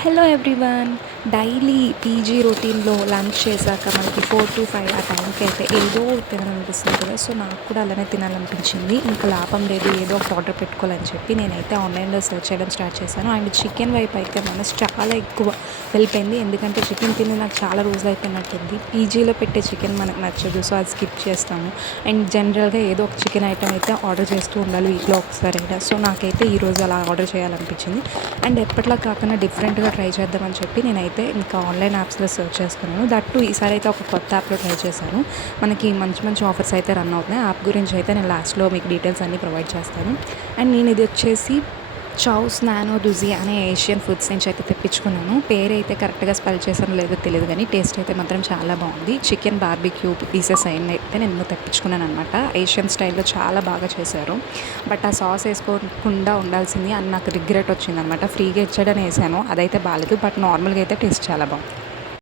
Hello everyone. Daily PG రొటీన్‌లో lunch చేశాక మనకి 4-5 ఆ టైంకి అయితే ఏదో తినాలనిపిస్తుంది కదా! సో, నాకు కూడా అలానే తినాలనిపించింది. ఇంకా లాభం లేదు, ఏదో ఒకటి ఆర్డర్ పెట్టుకోవాలని చెప్పి నేనైతే ఆన్‌లైన్‌లో సెర్చ్ చేయడం స్టార్ట్ చేశాను. అండ్ చికెన్ వైపు అయితే మనసు చాలా ఎక్కువ వెళ్ళిపోయింది. ఎందుకంటే చికెన్ తిని నాకు చాలా రోజులు అయిపోయినట్టుంది. పీజీలో పెట్టే చికెన్ మనకు నచ్చదు. సో, అది స్కిప్ చేస్తాము. అండ్ జనరల్‌గా ఏదో ఒక చికెన్ ఐటెమ్ అయితే ఆర్డర్ చేస్తూ ఉండాలి వీక్‌లో ఒకసారైనా. సో, నాకైతే ఈరోజు అలా ఆర్డర్ చేయాలనిపించింది. అండ్ ఎప్పటిలా కాకుండా డిఫరెంట్‌గా ట్రై చేద్దామని చెప్పి నేనైతే ఇంకా ఆన్‌లైన్ యాప్స్‌లో సెర్చ్ చేసుకున్నాను. దట్ టూ ఈసారి అయితే ఒక కొత్త యాప్‌లో ట్రై చేశాను. మనకి మంచి మంచి ఆఫర్స్ అయితే రన్ అవుతున్నాయి. యాప్ గురించి అయితే నేను లాస్ట్‌లో మీకు డీటెయిల్స్ అన్నీ ప్రొవైడ్ చేస్తాను. అండ్ నేను ఇది వచ్చేసి చౌస్ నానో రుజీ అనే ఏషియన్ ఫుడ్స్ నుంచి అయితే తెప్పించుకున్నాను. పేరైతే కరెక్ట్‌గా స్పెల్ చేశానో లేదో తెలీదు కానీ టేస్ట్ అయితే మాత్రం చాలా బాగుంది. చికెన్ బార్బిక్యూ పీసెస్ అయన్నీ అయితే నేను తెప్పించుకున్నాననమాట. ఏషియన్ స్టైల్‌లో చాలా బాగా చేశారు. బట్ ఆ సాస్ ఏసుకోకుండా ఉండాల్సింది అని నాకు రిగ్రెట్ వచ్చిందనమాట. ఫ్రీగా ఇచ్చాడని ఏసాను. అదైతే బాలేదు. బట్ నార్మల్‌గా అయితే టేస్ట్ చాలా బాగుంది.